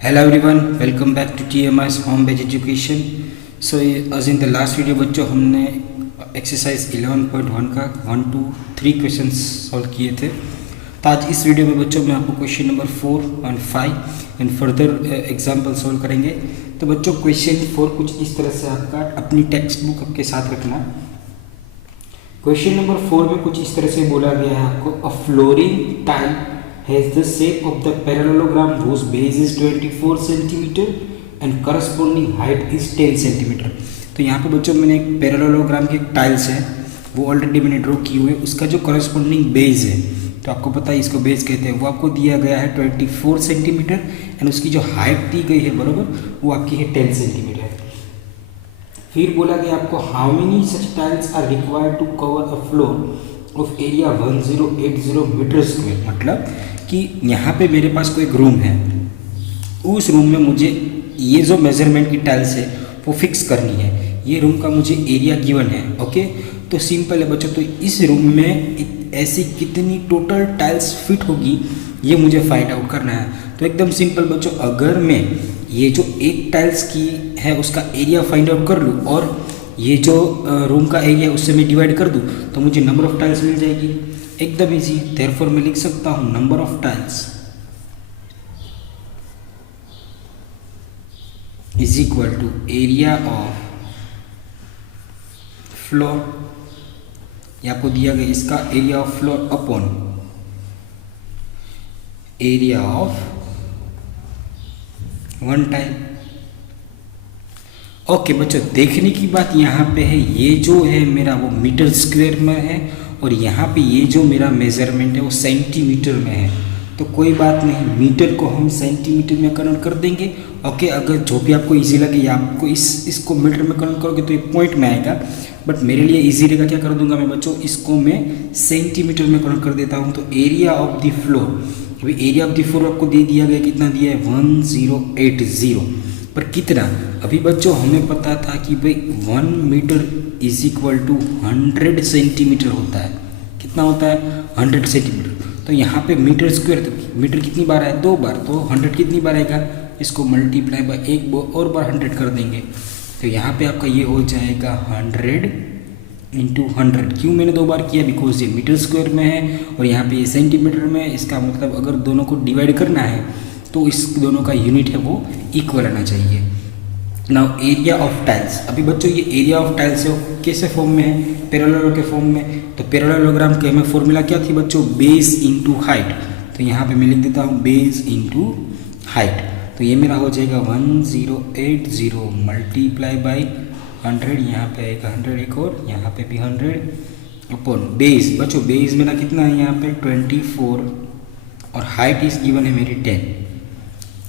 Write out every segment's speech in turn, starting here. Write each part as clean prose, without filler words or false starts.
Hello everyone, welcome back to TMI's Home Based Education. So as in the last video बच्चों हमने exercise 11.1 का 1 to 3 questions solve किए थे। तो आज इस वीडियो में बच्चों मैं आपको क्वेश्चन नंबर 4 और 5 एंड फर्दर एग्जाम्पल सॉल्व करेंगे। तो बच्चों क्वेश्चन 4 कुछ इस तरह से आपका अपनी टेक्स्ट बुक आपके साथ रखना। क्वेश्चन नंबर 4 में कुछ इस तरह से बोला गया है आपको, a flooring tile has the shape of the parallelogram whose base is 24 cm and corresponding height is 10 cm। तो यहाँ पे बच्चों मैंने एक पैरेललोग्राम की टाइल्स है वो ऑलरेडी मैंने ड्रॉ की हुई है, उसका जो करस्पॉन्डिंग बेस है तो आपको पता है इसको बेस कहते हैं, वो आपको दिया गया है 24 सेंटीमीटर एंड उसकी जो हाइट दी गई है बराबर वो आपकी है 10 सेंटीमीटर। फिर बोला गया आपको how many such tiles are required to cover a floor of area 1080 metre square. मतलब कि यहाँ पे मेरे पास कोई एक रूम है, उस रूम में मुझे ये जो मेजरमेंट की टाइल्स है वो फिक्स करनी है, ये रूम का मुझे एरिया गिवन है। ओके, तो सिंपल है बच्चों, तो इस रूम में ऐसी कितनी टोटल टाइल्स फिट होगी ये मुझे फाइंड आउट करना है। तो एकदम सिंपल बच्चों, अगर मैं ये जो एक टाइल्स की है उसका एरिया फाइंड आउट कर लूँ और ये जो रूम का एरिया उससे मैं डिवाइड कर दूँ तो मुझे नंबर ऑफ टाइल्स मिल जाएगी, एकदम इजी। देयरफॉर मैं लिख सकता हूँ number of tiles is equal to area of floor, ये आपको दिया गया इसका area of floor upon area of one tile. Okay बच्चों, देखने की बात यहाँ पे है, ये जो है मेरा वो मीटर स्क्वायर में है और यहाँ पे ये जो मेरा मेजरमेंट है वो सेंटीमीटर में है। तो कोई बात नहीं, मीटर को हम सेंटीमीटर में कन्वर्ट कर देंगे। ओके, अगर जो भी आपको इजी लगे या आपको इसको मीटर में कन्वर्ट करोगे तो ये पॉइंट में आएगा, बट मेरे लिए इजी रहेगा, क्या कर दूंगा मैं बच्चों, इसको मैं सेंटीमीटर में कन्वर्ट कर देता हूँ। तो एरिया ऑफ द फ्लोर, अभी एरिया ऑफ द फ्लोर आपको दे दिया गया, कितना दिया है 1080, पर कितना, अभी बच्चों हमें पता था कि भाई 1 metre is equal to 100 centimetre होता है। कितना होता है 100 सेंटीमीटर। तो यहाँ पे मीटर स्क्वायर, तो मीटर कितनी बार है 2 बार, तो 100 कितनी बार आएगा, इसको मल्टीप्लाई बाय एक और बार 100 कर देंगे। तो यहाँ पे आपका ये हो जाएगा 100 इंटू 100। क्यों मैंने 2 बार किया, बिकॉज ये मीटर स्क्वायर में है और यहाँ पे ये सेंटीमीटर में है। इसका मतलब अगर दोनों को डिवाइड करना है तो इस दोनों का यूनिट है वो इक्वल आना चाहिए। नाउ एरिया ऑफ टाइल्स, अभी बच्चों ये एरिया ऑफ टाइल्स है वो कैसे फॉर्म में है, पैरेलल के फॉर्म में। तो पैरेललोग्राम के हमें फॉर्मूला क्या थी बच्चों, बेस इंटू हाइट। तो यहाँ पे मैं लिख देता हूँ बेस इंटू हाइट। तो ये मेरा हो जाएगा 1080 मल्टीप्लाई बाई 100, यहाँ पे आएगा 100 एक और यहाँ पे भी 100 अपॉन बेस। बच्चों बेस मेरा कितना है यहाँ पे 24 और हाइट इस गिवन है मेरी 10।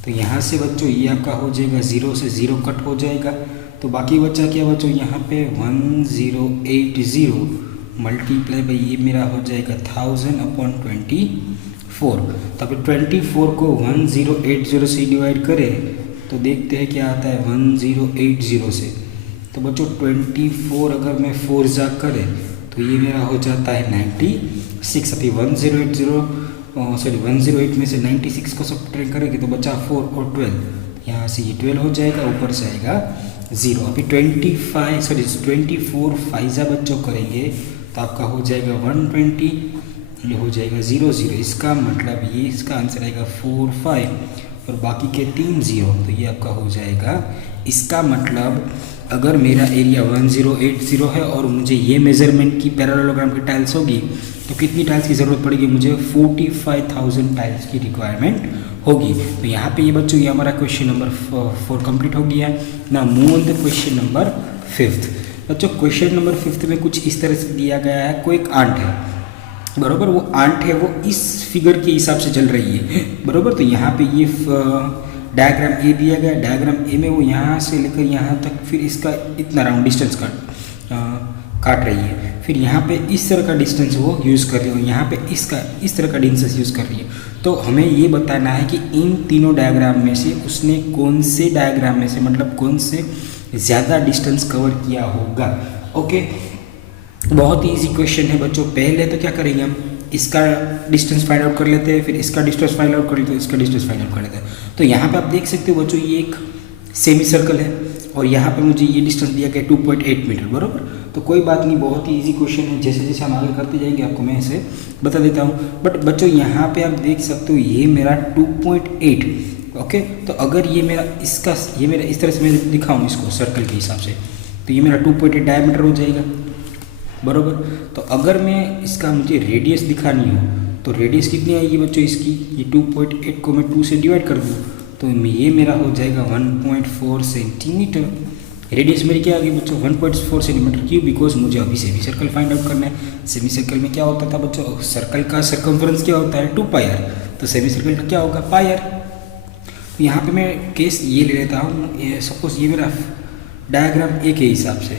तो यहाँ से बच्चों ये आपका हो जाएगा 0 से 0 कट हो जाएगा, तो बाकी बच्चा क्या बच्चों यहाँ पे 1080 मल्टीप्लाई बाई ये मेरा हो जाएगा 1000 अपॉन 24। तो अगर 24 को 1080 से डिवाइड करें तो देखते हैं क्या आता है 1080 से। तो बच्चों 24 अगर मैं 4 जा करें तो ये मेरा हो जाता है 96। अभी 108 में से 96 को सब्ट्रैक्ट करेंगे तो बचा 4 और 12, यहाँ से ये 12 हो जाएगा, ऊपर से आएगा 0। अभी 24 फाइजा बच्चों करेंगे तो आपका हो जाएगा 120, ये हो जाएगा 0 0। इसका मतलब ये इसका आंसर आएगा 4 5 और बाकी के 3 0, तो ये आपका हो जाएगा। इसका मतलब अगर मेरा एरिया 1080 है और मुझे ये मेजरमेंट की पैरेललोग्राम की टाइल्स होगी तो कितनी टाइल्स की ज़रूरत पड़ेगी, मुझे 45,000 टाइल्स की रिक्वायरमेंट होगी। तो यहाँ पे ये बच्चों ये हमारा क्वेश्चन नंबर 4 कंप्लीट हो गया ना। Move on the question number 5। बच्चों क्वेश्चन नंबर 5 में कुछ इस तरह से दिया गया है, कोई एक आंट है बराबर, वो आंट है वो इस फिगर के हिसाब से चल रही है बराबर। तो यहाँ पे ये डायग्राम ए दिया गया, डायग्राम ए में वो यहाँ से लेकर यहाँ तक फिर इसका इतना राउंड डिस्टेंस काट रही है, फिर यहाँ पे इस तरह का डिस्टेंस वो यूज़ कर रही है और यहाँ पे इसका इस तरह का डिस्टेंस यूज़ कर रही है। तो हमें ये बताना है कि इन तीनों डायग्राम में से उसने कौन से डायग्राम में से मतलब कौन से ज़्यादा डिस्टेंस कवर किया होगा। ओके, बहुत ही ईजी क्वेश्चन है बच्चों। पहले तो क्या करेंगे हम, इसका डिस्टेंस फाइंड आउट कर लेते हैं, फिर इसका डिस्टेंस फाइंड आउट कर लेते हैं, इसका डिस्टेंस फाइंड आउट कर लेते हैं। तो यहाँ पे आप देख सकते हो बच्चों ये एक सेमी सर्कल है और यहाँ पे मुझे ये डिस्टेंस दिया गया 2.8 मीटर, बराबर। तो कोई बात नहीं, बहुत ही इजी क्वेश्चन है, जैसे जैसे हम आगे करते जाएंगे आपको मैं इसे बता देता हूँ। बट बच्चों यहाँ पे आप देख सकते हो ये मेरा 2.8, ओके। तो अगर ये मेरा इस तरह से मैं दिखाऊँ इसको सर्कल के हिसाब से, तो ये मेरा 2.8 डायमीटर हो जाएगा, बराबर। तो अगर मैं इसका मुझे रेडियस दिखानी हो तो रेडियस कितनी आएगी बच्चों इसकी, ये 2.8 को मैं 2 से डिवाइड कर दूँ तो ये मेरा हो जाएगा 1.4 सेंटीमीटर। रेडियस मेरी क्या आ गई बच्चों 1.4 सेंटीमीटर, क्यों, बिकॉज मुझे अभी सेमी सर्कल फाइंड आउट करना है। सेमी सर्कल में क्या होता था बच्चों, सर्कल का सर्कमफ्रेंस क्या होता है 2 पाई आर, तो सेमी सर्कल का क्या होगा पाई आर। तो यहाँ पे मैं केस ये ले लेता हूँ, सपोज ये मेरा डायग्राम ए के हिसाब से,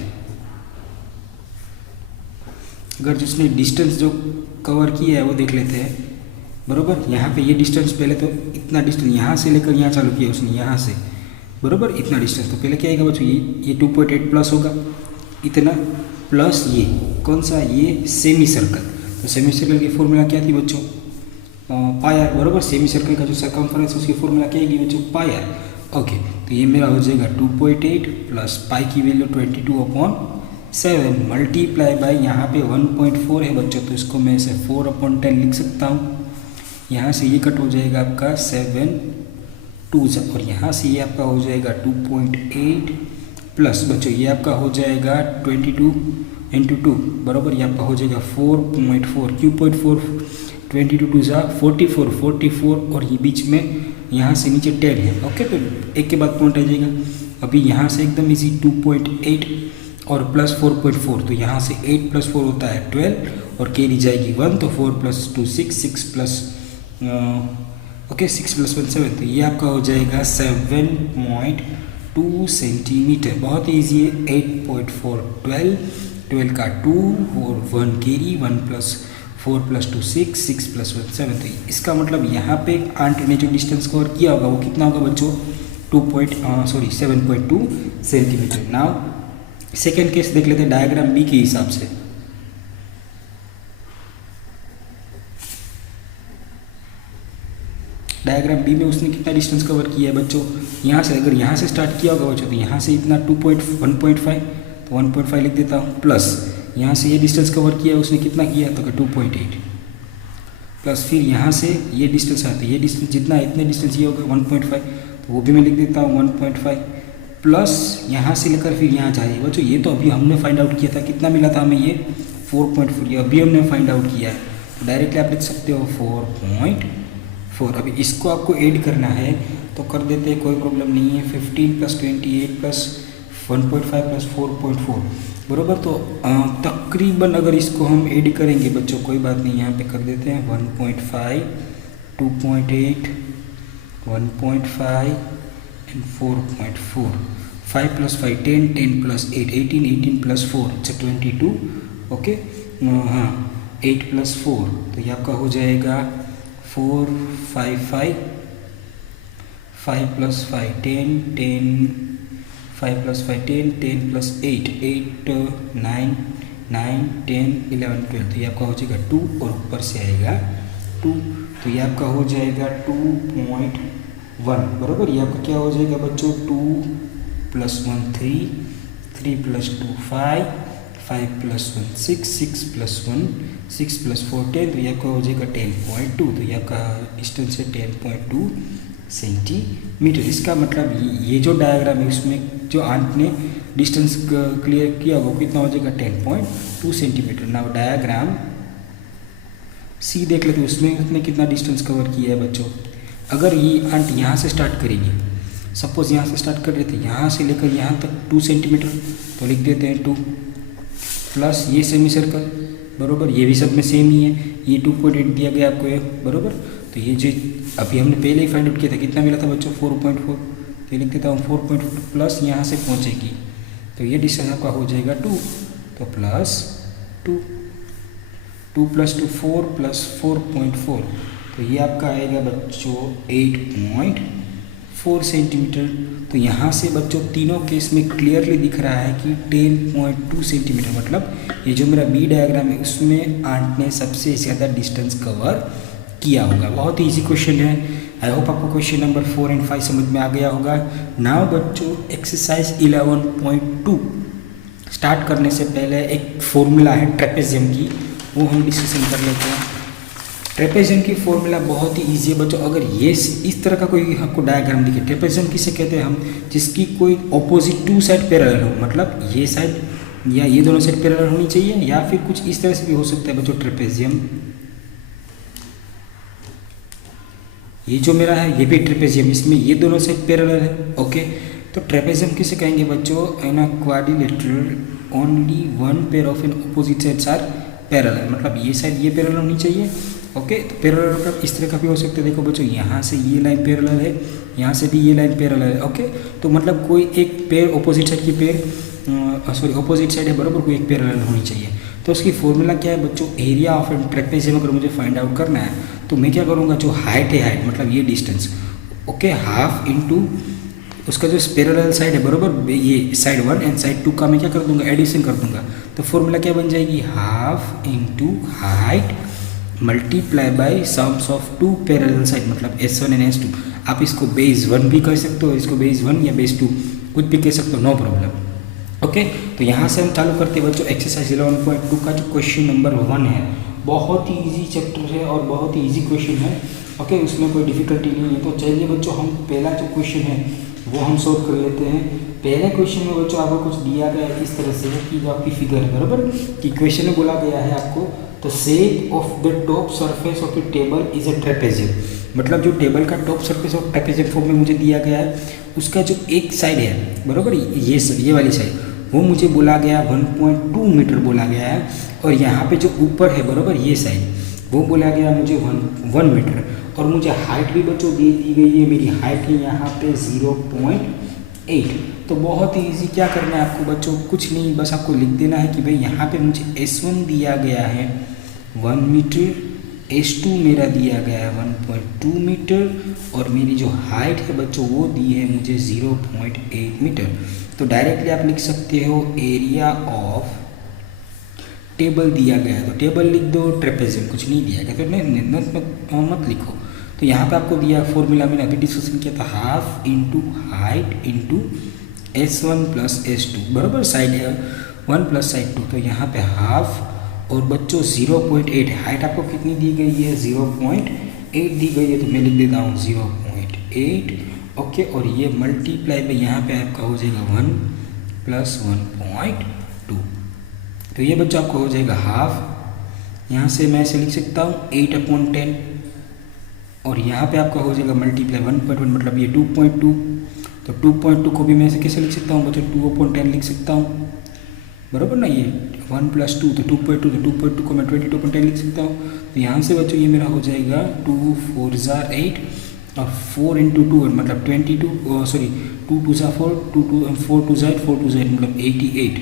अगर जिसने डिस्टेंस जो कवर किया है वो देख लेते हैं, बराबर। यहाँ पे ये डिस्टेंस पहले तो इतना डिस्टेंस यहाँ से लेकर यहाँ चालू किया उसने, यहाँ से, बराबर, इतना डिस्टेंस। तो पहले क्या आएगा बच्चों, ये 2.8 प्लस होगा इतना, प्लस ये कौन सा, ये सेमी सर्कल। तो सेमी सर्कल की फॉर्मूला क्या थी बच्चों, पाई आर, बराबर। सेमी सर्कल का जो सर्कमफ्रेंस उसकी फॉर्मूला क्या आएगी बच्चों, पाई आर, ओके। तो ये मेरा हो जाएगा 2.8 प्लस पाई की वैल्यू 22/7 मल्टीप्लाई बाई यहाँ पे 1.4 है बच्चों, तो इसको मैं इसे 4/10 लिख सकता हूँ। यहाँ से ये कट हो जाएगा आपका 7 2 और यहाँ से ये आपका हो जाएगा 2.8 प्लस बच्चों ये आपका हो जाएगा 22 × 2, बराबर। ये आपका हो जाएगा 4.4, क्यों 0.4, 22 2 44 और ये बीच में यहाँ से नीचे 10 है, ओके। तो एक के बाद पॉइंट आ जाएगा। अभी यहाँ से एकदम इजी 2.8 और प्लस 4.4, तो यहाँ से 8 + 4 होता है 12 और कैरी जाएगी 1, तो 4 + 2 6, 6 प्लस 6 + 1 7, तो ये आपका हो जाएगा 7.2 सेंटीमीटर। बहुत ईजी है, 8.4 12 का 2 और 1 कैरी, 1 + 4 + 2 6, 6 + 1 7। तो इसका मतलब यहाँ पे आंट ने जो डिस्टेंस कवर किया होगा वो कितना होगा बच्चों 7.2 सेंटीमीटर। नाउ सेकेंड केस देख लेते हैं डायग्राम बी के हिसाब से। डायग्राम बी में उसने कितना डिस्टेंस कवर किया है बच्चों, यहाँ से, अगर यहाँ से स्टार्ट किया होगा बच्चों तो यहाँ से इतना 1.5, तो 1.5 लिख देता हूँ, प्लस यहाँ से ये डिस्टेंस कवर किया उसने कितना किया, तो 2.8 प्लस फिर यहाँ से ये डिस्टेंस आता है, ये डिस्टेंस जितना इतने डिस्टेंस ये होगा 1.5, तो वो भी मैं लिख देता हूँ 1.5 प्लस यहाँ से लेकर फिर यहाँ जाइए बच्चों। ये तो अभी हमने फाइंड आउट किया था, कितना मिला था हमें ये 4.4, ये अभी हमने फाइंड आउट किया है, तो डायरेक्टली आप लिख सकते हो 4.4। अभी इसको आपको ऐड करना है तो कर देते हैं, कोई प्रॉब्लम नहीं है। 15 + 28 + 1.5 + 4.4, बराबर। तो तकरीबन अगर इसको हम ऐड करेंगे बच्चों, कोई बात नहीं, यहाँ पे कर देते हैं 1.5 2.8 1.5 and 4.4, 5 + 5 10 10 + 8 18 18 + 4 अच्छा 22, ओके। हाँ 8 + 4, तो ये आपका हो जाएगा 4 5 5 5 + 5 10 10 5 + 5 10 10 + 8 8 9 9 10 11 12, तो ये आपका हो जाएगा 2 और ऊपर से आएगा 2, तो ये आपका हो जाएगा 2.1, बराबर। ये आपका क्या हो जाएगा बच्चों 2 + 1 3 3 + 2 5 5 + 1 6 6 + 1 6 + 4 10, तो ये आपका हो जाएगा 10.2, तो ये आपका डिस्टेंस है 10.2 सेंटीमीटर। इसका मतलब ये जो डायग्राम है उसमें जो आंट ने डिस्टेंस क्लियर किया वो कितना हो जाएगा 10.2 सेंटीमीटर। नाउ डायग्राम सी देख लेते हैं, उसमें उसने कितना डिस्टेंस कवर किया है बच्चों। अगर ये आंट यहाँ से स्टार्ट करेगी, सपोज यहाँ से स्टार्ट कर रहे थे, यहाँ से लेकर यहाँ तक 2 सेंटीमीटर, तो लिख देते हैं 2 प्लस ये सेमी सर्कल, बराबर। ये भी सब में सेम ही है, ये 2.8 दिया गया आपको, बराबर। तो ये जो अभी हमने पहले ही फाइंड आउट किया था, कितना मिला था बच्चों 4.4, तो लिख देता हूँ 4.4 प्लस यहाँ से पहुँचेगी, तो ये डिस्टेंस आपका हो जाएगा 2, तो प्लस 2 2 + 2 4 + 4.4, तो ये आपका आएगा बच्चों 8.4 4 सेंटीमीटर। तो यहाँ से बच्चों तीनों केस में क्लियरली दिख रहा है कि 10.2 सेंटीमीटर, मतलब ये जो मेरा बी डायग्राम है उसमें आंट ने सबसे ज़्यादा डिस्टेंस कवर किया होगा। बहुत ही ईजी क्वेश्चन है। आई होप आपको क्वेश्चन नंबर 4 एंड 5 समझ में आ गया होगा। नाउ बच्चों एक्सरसाइज 11.2 स्टार्ट करने से पहले एक फॉर्मूला है ट्रेपेजियम की, वो हम डिस्कशन कर लेते हैं। ट्रेपेजियम की फॉर्मूला बहुत ही ईजी है बच्चों। अगर ये इस तरह का कोई आपको डायग्राम दिखे, ट्रेपेजियम किसे कहते हैं हम, जिसकी कोई ऑपोजिट टू साइड पैरेलल हो, मतलब ये साइड या ये दोनों साइड पैरेलल होनी चाहिए, या फिर कुछ इस तरह से भी हो सकता है बच्चों। ट्रेपेजियम ये जो मेरा है ये भी ट्रेपेजियम, इसमें ये दोनों साइड पैरेलल है। ओके, तो ट्रेपेजियम किसे कहेंगे बच्चों, in a quadrilateral only one pair of an opposite sides are parallel, मतलब ये साइड ये पैरेलल होनी चाहिए। ओके, तो पैरेलल मतलब इस तरह का भी हो सकता है। देखो बच्चों यहाँ से ये लाइन पैरेलल है, यहाँ से भी ये लाइन पैरेलल है। ओके, तो मतलब कोई एक पेयर ऑपोजिट साइड की पेयर ऑपोजिट साइड है बराबर, कोई एक पैरेलल होनी चाहिए। तो उसकी फॉर्मूला क्या है बच्चों, एरिया ऑफ एन ट्रेपेजियम अगर मुझे फाइंड आउट करना है तो मैं क्या करूँगा, जो हाइट है, हाइट मतलब ये डिस्टेंस, ओके, हाफ इंटू उसका जो पैरेलल साइड है बराबर, ये साइड 1 एंड साइड 2 का मैं क्या कर दूंगा, एडिशन कर दूंगा। तो फॉर्मूला क्या बन जाएगी, half into height multiply by sums of two parallel side, मतलब S1 एंड S2। आप इसको बेस 1 भी कह सकते हो, इसको बेस 1 या बेस 2 कुछ भी कह सकते हो, नो प्रॉब्लम। ओके, तो यहाँ से हम चालू करते हैं बच्चों एक्सरसाइज 11.2 का जो क्वेश्चन नंबर 1 है। बहुत ही ईजी चैप्टर है और बहुत ही ईजी क्वेश्चन है। ओके, उसमें कोई डिफिकल्टी नहीं है। तो चलिए बच्चों हम पहला जो क्वेश्चन है वो हम सोल्व कर लेते हैं। पहले क्वेश्चन में बच्चों आपको कुछ दिया गया है इस तरह से कि जो आपकी फिगर है बराबर, कि क्वेश्चन में बोला गया है आपको the shape of the top surface of the table is a trapezium, मतलब जो टेबल का top surface of trapezium form में मुझे दिया गया है, उसका जो एक साइड है बराबर, ये वाली साइड, वो मुझे बोला गया 1.2 मीटर बोला गया है। और यहाँ पे जो ऊपर है बराबर ये साइड, वो बोला गया मुझे 1 मीटर। और मुझे हाइट भी बच्चों दे दी गई है, मेरी हाइट है यहाँ पे 0.8। तो बहुत ही ईजी, क्या करना है आपको बच्चों, कुछ नहीं, बस आपको लिख देना है कि भाई यहाँ पे मुझे S1 दिया गया है 1 मीटर, S2 मेरा दिया गया है 1.2 मीटर, और मेरी जो हाइट है बच्चों वो दी है मुझे 0.8 मीटर। तो डायरेक्टली आप लिख सकते हो एरिया ऑफ टेबल दिया गया है, तो टेबल लिख दो, ट्रेपेजियम कुछ नहीं दिया गया तो नहीं मत लिखो। तो यहाँ पे आपको दिया फॉर्मूला मैंने अभी डिस्कशन किया था, half into height into S1 plus S2 बराबर, साइड है 1 प्लस साइड 2, तो यहाँ पे हाफ और बच्चों 0.8, हाइट आपको कितनी दी गई है 0.8 दी गई है, तो मैं लिख देता हूँ 0.8। ओके, और ये मल्टीप्लाई में यहाँ पे आपका हो जाएगा 1 प्लस 1.2, तो ये बच्चों आपको हो जाएगा हाफ। यहाँ से मैं ऐसे लिख सकता हूँ 8/10, और यहाँ पे आपका हो जाएगा मल्टीप्लाई 1.1 मतलब ये 2.2। तो 2.2 को भी मैं ऐसे कैसे लिख सकता हूँ बच्चों, 2/10 लिख सकता हूँ बराबर ना, ये 1 प्लस 2 तो 2.2, तो 2.2 को मैं 22/10 लिख सकता हूँ। तो यहाँ से बच्चों ये मेरा हो जाएगा 2 4 8 और 4 इंटू 2 मतलब 22, सॉरी 2 2 4 2 2 4 2 8 मतलब 88,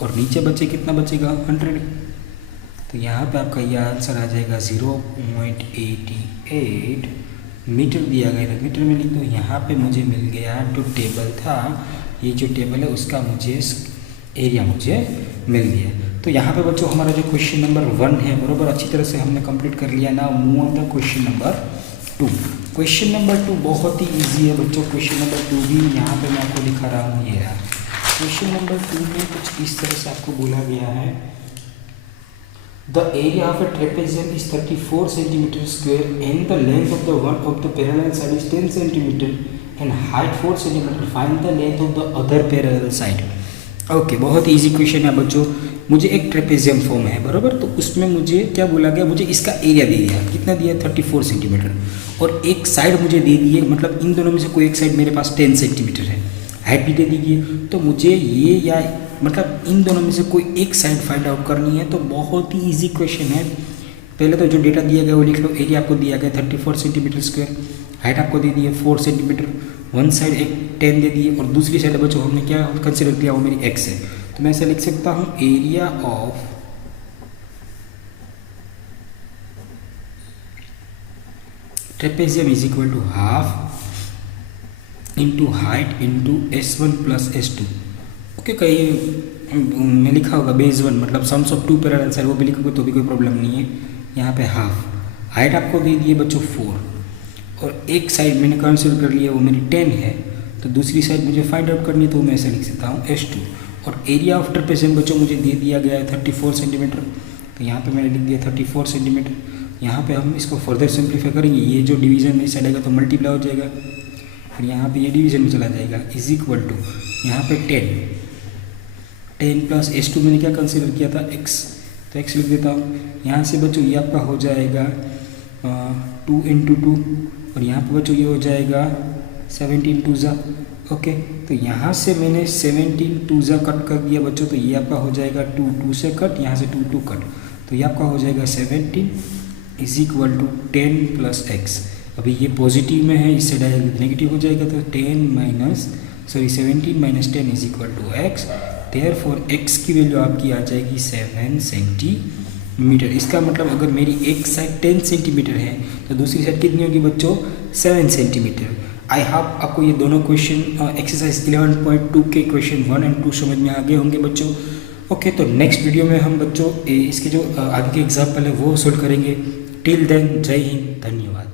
और नीचे बचे कितना बचेगा 100। तो यहाँ पे आपका यह आंसर आ जाएगा 0.88 मीटर दिया गया था, मीटर में लिख दो। यहाँ पे मुझे मिल गया जो टेबल था, ये जो टेबल है उसका मुझे एरिया मुझे मिल गया। तो यहाँ पे बच्चों हमारा जो क्वेश्चन नंबर 1 है बराबर अच्छी तरह से हमने कंप्लीट कर लिया ना। Move on the question number 2। Question number 2 बहुत ही ईजी है बच्चों। क्वेश्चन नंबर 2 भी यहाँ पे मैं आपको दिखा रहा हूँ, ये है क्वेश्चन नंबर 2 में कुछ इस तरह से आपको बोला गया है, the area of a trapezium is 34 centimeter square and the length of the one of the parallel side is 10 centimeter and height 4 centimeter. Find the length of the other parallel side. Okay, बहुत easy question है बच्चों। मुझे एक trapezium form है बराबर, तो उसमें मुझे क्या बोला गया, मुझे इसका एरिया दे दिया, कितना दिया 34 सेंटीमीटर, और एक साइड मुझे दे दी है, मतलब इन दोनों में से कोई एक साइड मेरे पास 10 सेंटीमीटर है, हाइट भी दे दी है। तो मुझे ये या मतलब इन दोनों में से कोई एक साइड फाइंड आउट करनी है। तो बहुत ही ईजी क्वेश्चन है। पहले तो जो डेटा दिया गया वो लिख लो। एरिया आपको दिया गया 34 सेंटीमीटर स्क्वायर, हाइट आपको दे दी है 4 सेंटीमीटर, वन साइड एक 10 दे दी है, और दूसरी साइड बच्चों हमने क्या कंसिडर किया, वो मेरी एक्स है। तो मैं ऐसे लिख सकता हूँ area of trapezium is equal to half into height into S1 plus S2। Okay, कहीं में लिखा होगा बेस 1 मतलब sums of two parallel side, वो भी लिखोगे तो भी कोई प्रॉब्लम नहीं है। यहाँ पे हाफ हाइट आपको दे दी है बच्चों 4, और एक साइड मैंने कंसिडर कर लिया वो मेरी 10 है, तो दूसरी साइड मुझे फाइंड आउट करनी है, तो मैं ऐसे लिख सकता हूँ S2। और एरिया ऑफ ट्रेपेज़ियम बच्चों मुझे दे दिया गया है 34 सेंटीमीटर, तो यहाँ पे मैंने लिख दिया 34 सेंटीमीटर। यहाँ पे हम इसको फर्दर सिंप्लीफाई करेंगे, ये जो डिवीजन में साइड आएगा तो मल्टीप्लाई हो जाएगा, फिर यहाँ पे ये डिवीजन में चला जाएगा, इज इक्वल टू यहाँ पे 10 प्लस S2 मैंने क्या कंसिडर किया था x, तो x लिख देता हूँ। यहाँ से बच्चों ये आपका हो जाएगा 2 इंटू 2, और यहाँ पे बच्चों ये हो जाएगा 17 टू ज़ा। ओके, तो यहाँ से मैंने 17 टू ज़ा कट कर दिया बच्चों, तो ये आपका हो जाएगा 2 से कट, यहाँ से 2 कट, तो ये आपका हो जाएगा 17 is equal to 10 plus x। अभी ये पॉजिटिव में है, इससे डायरेक्ट नेगेटिव हो जाएगा, तो 17 minus 10 is equal to x। Therefore x की वैल्यू आपकी आ जाएगी 7 सेंटीमीटर। इसका मतलब अगर मेरी एक साइड 10 सेंटीमीटर है तो दूसरी साइड कितनी होगी बच्चों, 7 सेंटीमीटर। आई होप आपको ये दोनों क्वेश्चन एक्सरसाइज 11.2 के क्वेश्चन 1 और 2 समझ में आगे होंगे बच्चों। ओके, तो नेक्स्ट वीडियो में हम बच्चों इसके जो आगे के एग्जाम्पल है वो सोल्व करेंगे। टिल देन जय हिंद, धन्यवाद।